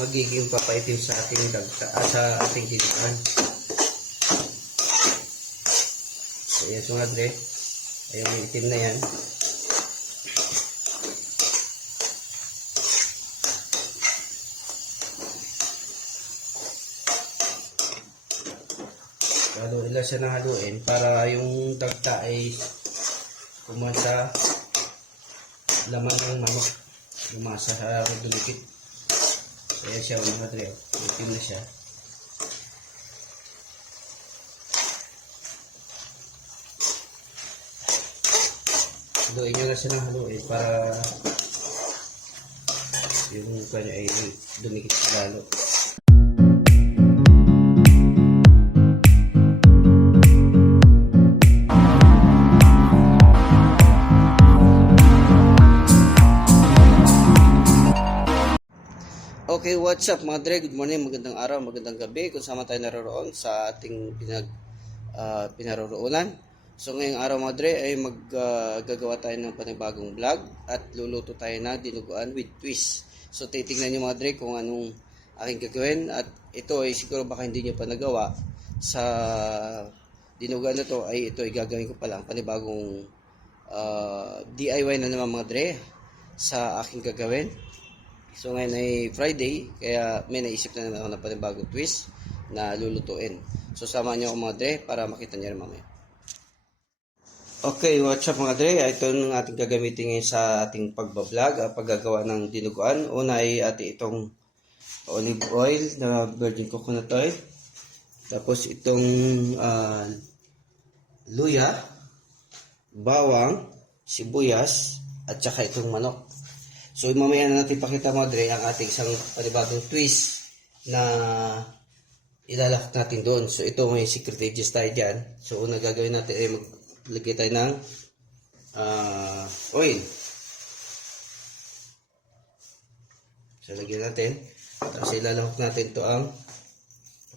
magiging papaitim sa ating sa ating dinuguan. So yan mga dre, ay yung itim na yan. Haluin lang siya ng haluin para yung dagta ay kuman sa laman ng manok, lumasa sa dumikit. Kaya siya mga dre, itim na siya. Haluin nyo na siya ng haluin para yung kanya ay dumikit lalo. Okay, what's up mga dre? Good morning, magandang araw, magandang gabi kung saan tayo naroroon sa ating pinaroroonan. So ngayong araw mga dre ay gagawa tayo ng panibagong vlog at luluto tayo ng dinuguan with twist. So titignan nyo mga dre kung anong aking gagawin, at ito ay siguro baka hindi nyo pa nagawa sa dinuguan na to, ay ito ay gagawin ko pa lang panibagong DIY na naman mga dre sa aking gagawin. So ngayon ay Friday, kaya may naisip na naman ako ng panibagong twist na lulutuin. So samahan nyo ako mga dre para makita nyo rin mamaya. Okay, what's up mga dre? Ito yung ating gagamitin ngayon sa ating pagbablog, paggagawa ng dinuguan. Una ay ating itong olive oil na virgin coconut oil. Tapos itong luya, bawang, sibuyas, at saka itong manok. So mamaya na natin pakita mga dre ang ating isang panibagong twist na ilalak natin doon. So ito may secret edges tayo dyan. So una gagawin natin ay maglagay tayo ng oil. So lagyan natin. Tapos ilalahok natin ito ang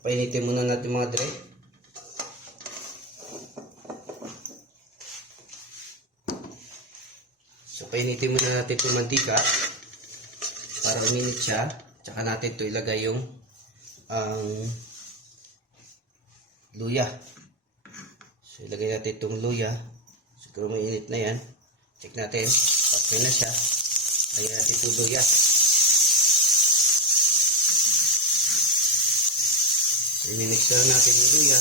painitin muna natin mga dre. So painitin muna natin itong mantika para uminit siya. Tsaka natin ito ilagay yung luya. So ilagay natin itong luya. Siguro mainit na yan. Check natin. Okay na siya. Lagyan natin itong luya. I-mix lang natin yung luya.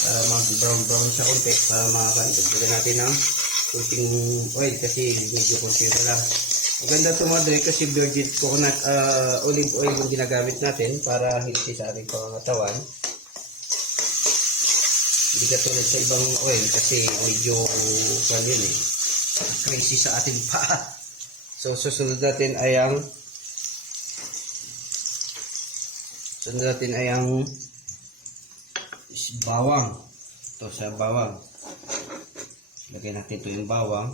Para mag-brown siya konti, para makakagdagan natin ng kunting oil kasi medyo konti na lang. Maganda ito mga dre kasi virgin coconut olive oil yung ginagamit natin para healthy sa ating pangangatawan. Hindi katulad sa ibang oil kasi medyo crazy sa ating paa. So susunod natin ay ang bawang. Ito sa bawang. Lagay natin ito yung bawang.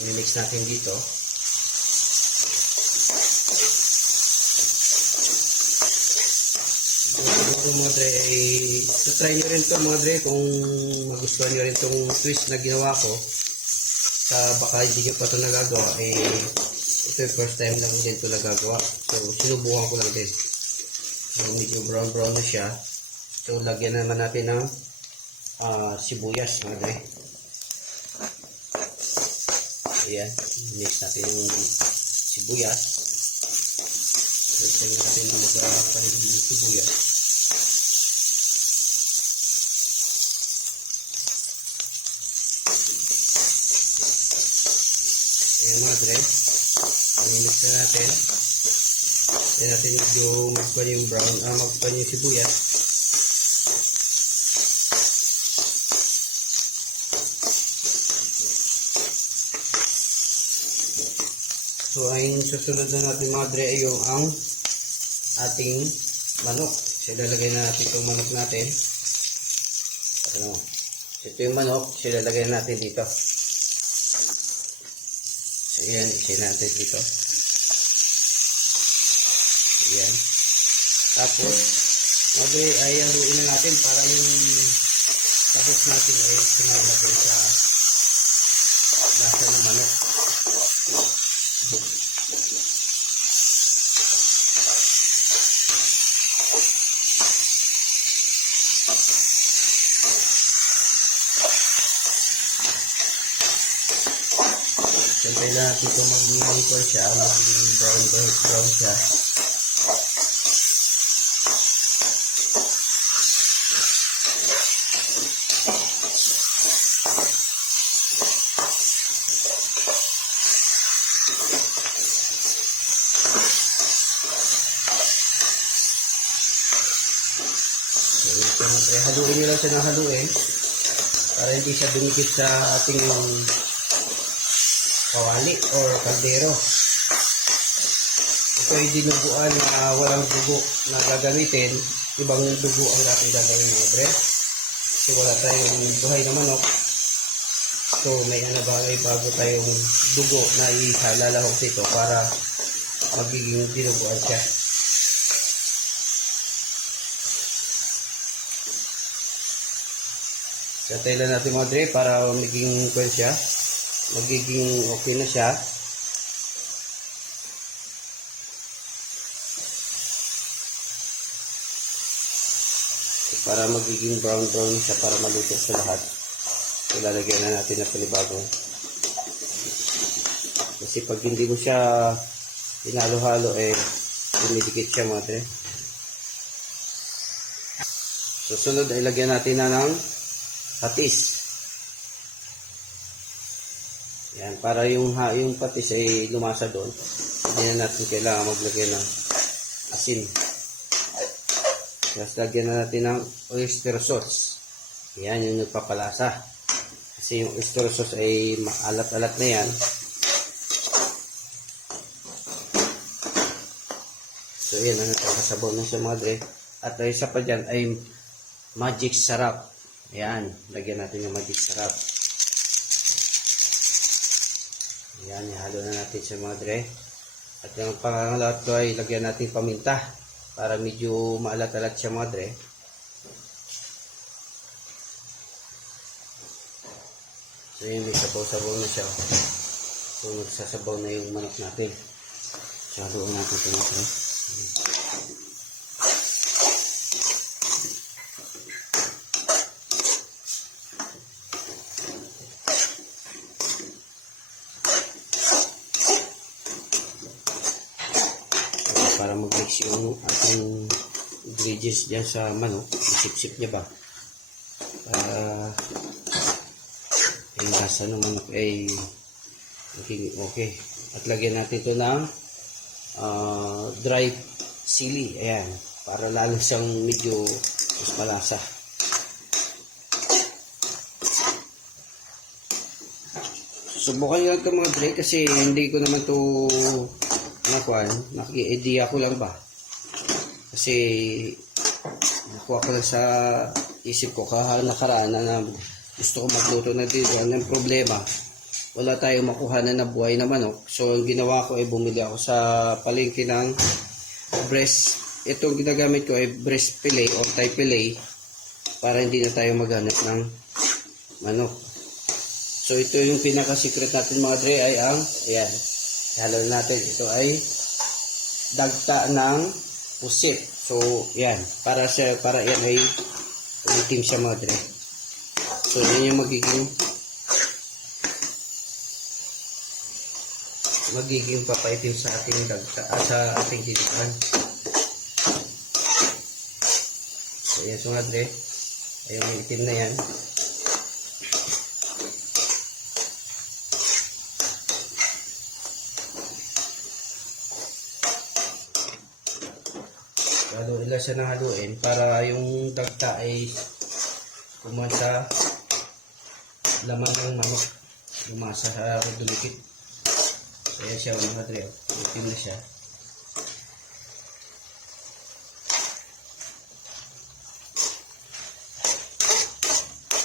I-mix natin dito. Siguro mga dre, try nyo rin ito mga dre kung magustuhan nyo rin itong twist na ginawa ko. Sa baka hindi nyo pa ito nagagawa, ito yung first time lang din ito nagagawa. So sinubukan ko lang din. So medyo brown na siya. So, lagyan naman natin ng sibuyas, mga dre. Ayan, mix natin yung sibuyas. Lagyan natin ng magpapanig yung sibuyas. Ayan mga dre. Mix na natin. Ayan natin yung magpan yung brown, magpan yung sibuyas. So, ay susunod na natin mga dre ay yung ang ating manok. So, ilalagay na natin itong manok natin. So, ito yung manok. So, ilalagay na natin dito. So, ayan. Isay natin dito. Ayan. Tapos, mga dre ay haluin na natin para yung sahok natin ay sinalagay sa lasa ng manok. Siyempre natin ito mag-liquor siya, magiging brown siya. Haluin nyo lang siya ng haluin para hindi siya dumikit sa ating kawali or kaldero. Ito ay dinuguan na walang dugo na gagamitin. Ibang dugo ang ating gagawin mga bre. Kasi wala tayong buhay na manok. So may bago tayong dugo na ihalalahok dito para magiging dinuguan siya. Tatay lang natin mga dre para magiging siya. Magiging okay na siya. Para magiging brown na siya para maluto sa lahat. Ilalagyan na natin na panibagong. Kasi pag hindi mo siya hinalo-halo dumidikit siya mga dre. Susunod ay lagyan natin na ng patis. Yan, para yung patis ay lumasa doon. Hindi na natin kailangan maglagay ng asin. Tapos lagyan na natin ng oyster sauce. Yan yung nagpapalasa. Kasi yung oyster sauce ay maalat-alat na yan. So yan ang nagkakasabaw na sa madre. At isa pa dyan ay magic sarap. Yan, lagyan natin yung magic sarap. Yan, ihalo na natin sa madre. At yung pangalawa ay lagyan natin paminta para medyo maalat-alat siya madre. So yun, may sabaw-sabaw na siya. So nagsasabaw na yung manok natin. So haluan natin ito madre. Para mag-mix yung ating ingredients dyan sa manok, isip-sip niya ba para yung lasa ng manok ay maging okay. At lagyan natin ito ng dry sili, ayan, para lalo siyang medyo mas malasa. Subukan nyo lang ito mga dry kasi hindi ko naman ito naki-idea ko lang ba kasi nakuha ko lang sa isip ko nakaraan na gusto ko magluto na dito. Anong problema, wala tayong makuha na buhay na manok. So ang ginawa ko ay bumili ako sa palengke ng breast. Itong ginagamit ko ay breast fillet or thigh fillet para hindi na tayo maghanap ng manok. So ito yung pinaka secret natin mga dre ay ang ayan, halo natin. Ito ay dagta ng pusit. So, yan. Para yan ay itim siya mga dre. So, yan yung magiging papaitim sa ating dagta, sa ating titipan. So, yan mga dre. Ayun yung itim na yan. Haluin lang siya ng haluin para yung dagta ay kuman sa laman ng manok, lumasa sa dumikit. So yan siya mga dre, itim na siya.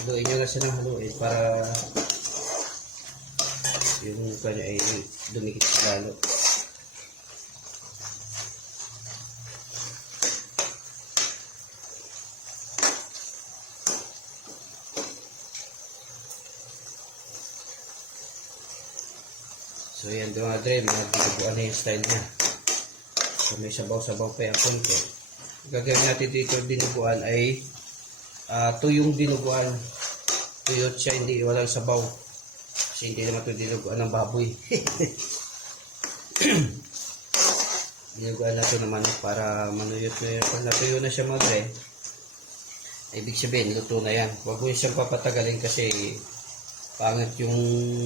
Haluin nyo lang siya ng haluin para yung kanya ay dumikit lalo. So yan mga madre, mga dinuguan na yung style niya. So may sabaw-sabaw pa yung konti. Gagawin natin dito dinuguan ay tuyong dinuguan. Tuyot siya, hindi walang sabaw. Kasi hindi naman ito dinuguan ng baboy. Dinuguan na ito naman para manuyot na yun. Pag natuyo na siya madre, ibig sabihin, luto na yan. Huwag mo siyang papatagalin kasi pangit yung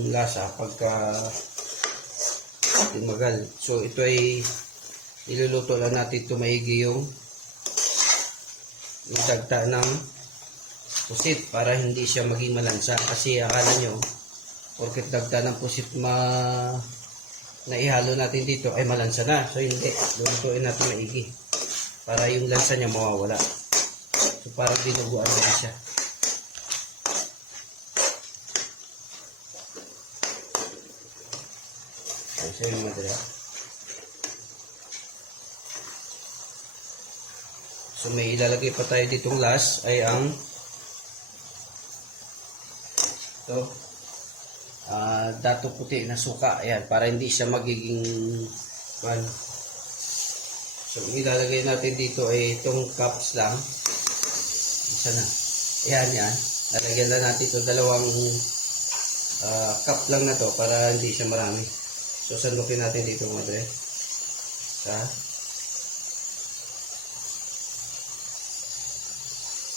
lasa pagka tumagal. So ito ay niluluto lang natin ito maigi yung dagta ng pusit para hindi siya maging malansa. Kasi akala nyo, porket dagta ng pusit na ihalo natin dito ay malansa na. So hindi, lulutuin natin maigi para yung lansa niya mawawala. So parang dinuguan na siya. So yung madala. So may ilalagay pa tayo ditong last ay ang ito dato puti na suka. Ayan, para hindi siya magiging so ilalagay natin dito ay itong cups lang. Isa na. Ayan yan. Lalagyan lang natin ito dalawang cup lang na to para hindi siya marami. So sandukin natin dito mga madre.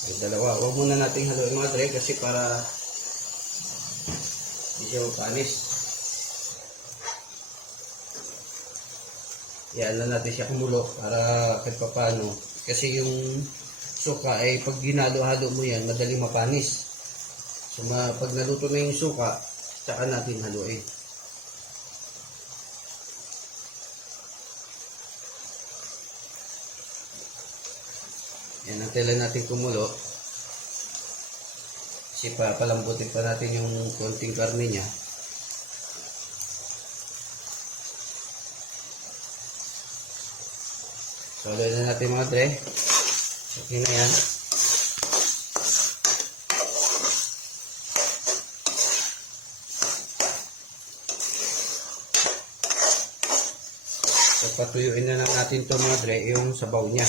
Ay dalawa. Huwag muna natin haluin mga madre kasi para hindi siya mapanis. Yan lang natin siya kumulo para kahit paano. Kasi yung suka ay pag ginalo-halo mo yan, madaling mapanis. So pag naluto na yung suka, saka natin haluin. Yan, natin lang natin kumulo. Kasi palambutin pa natin yung konting karne niya. So, haluin na natin mga dre. Okay na yan. So, patuyuin na natin ito mga dre, yung sabaw niya.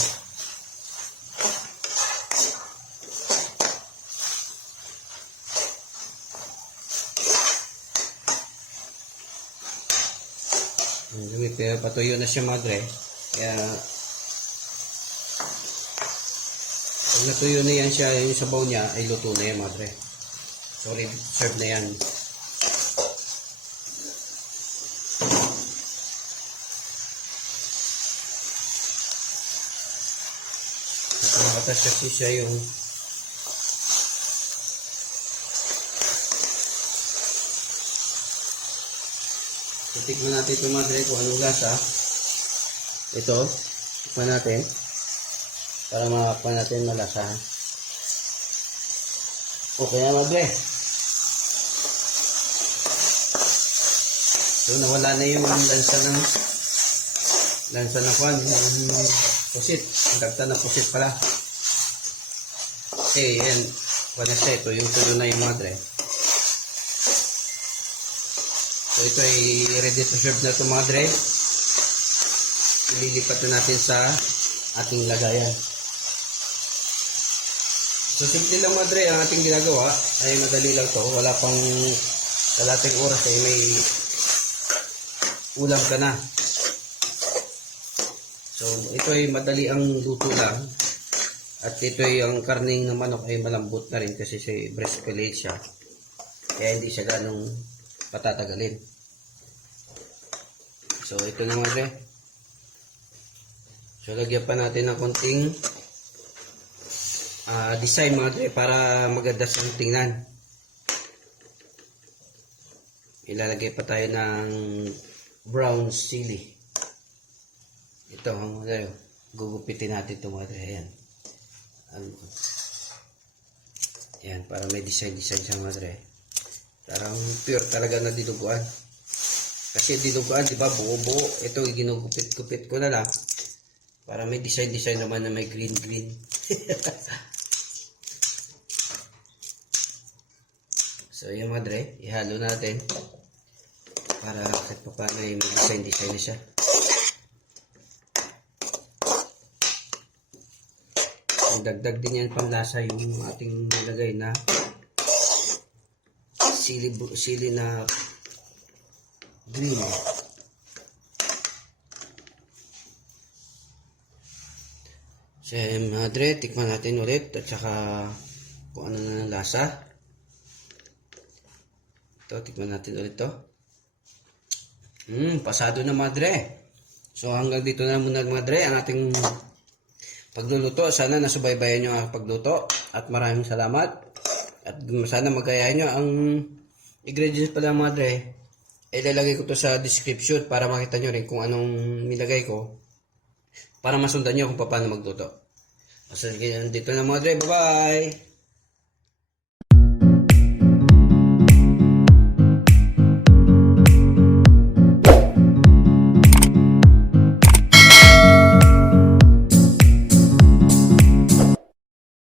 Patuyo na siya mga dre. Kaya pag natuyo na yan siya, yung sabaw niya ay luto na yan mga dre. So serve na yan. Nakakatas kasi siya yung tikman natin ito mga dre kung anong lasa. Ito, tikman natin para makapan natin malasa. Okay na mga dre. So nawala na yung lansa ng kwan, yung pusit. Ang dagta ng pusit pala. Okay, yan. Kwan na siya ito, yung tulo na yung mga dre. So ito ay ready to serve na ito mga dre. Ililipat na natin sa ating lagayan. So simple lang mga dre ang ating ginagawa. Ay madali lang to. Wala pang kalating oras ay may ulam ka na. So ito ay madali ang luto lang. At ito ay ang karning ng manok ay malambot na rin kasi siya breast fillet siya. Kaya hindi siya ganong patatagalin. So ito na mga dre. So lagyan pa natin ng konting design mga dre para maganda siyang tingnan. Ilalagay pa tayo ng brown chili. Ito mga dre. Gugupitin natin ito mga dre. Ayan. Ayan, para may design siya mga dre. Parang pure talaga na dinuguan. Kasi dinuguan, di ba, buo-buo. Ito, ginugupit-gupit ko na lang. Para may design naman na may green. So, yung madre, ihalo natin. para kahit pa paano ay may design na siya. Ang dagdag din yan panlasa yung ating nilagay na sili na green. So, madre, tikman natin ulit at saka kung ano na ng lasa. Ito, tikman natin ulit to. Pasado na madre. So, hanggang dito na muna madre ang ating pagluluto. Sana nasubaybayan nyo ang pagluto at maraming salamat. At sana magayahin nyo ang ingredients pala madre. Ilalagay ko to sa description para makita nyo rin kung anong nilagay ko. Para masundan nyo kung paano magluto. So, dito na madre. Bye-bye!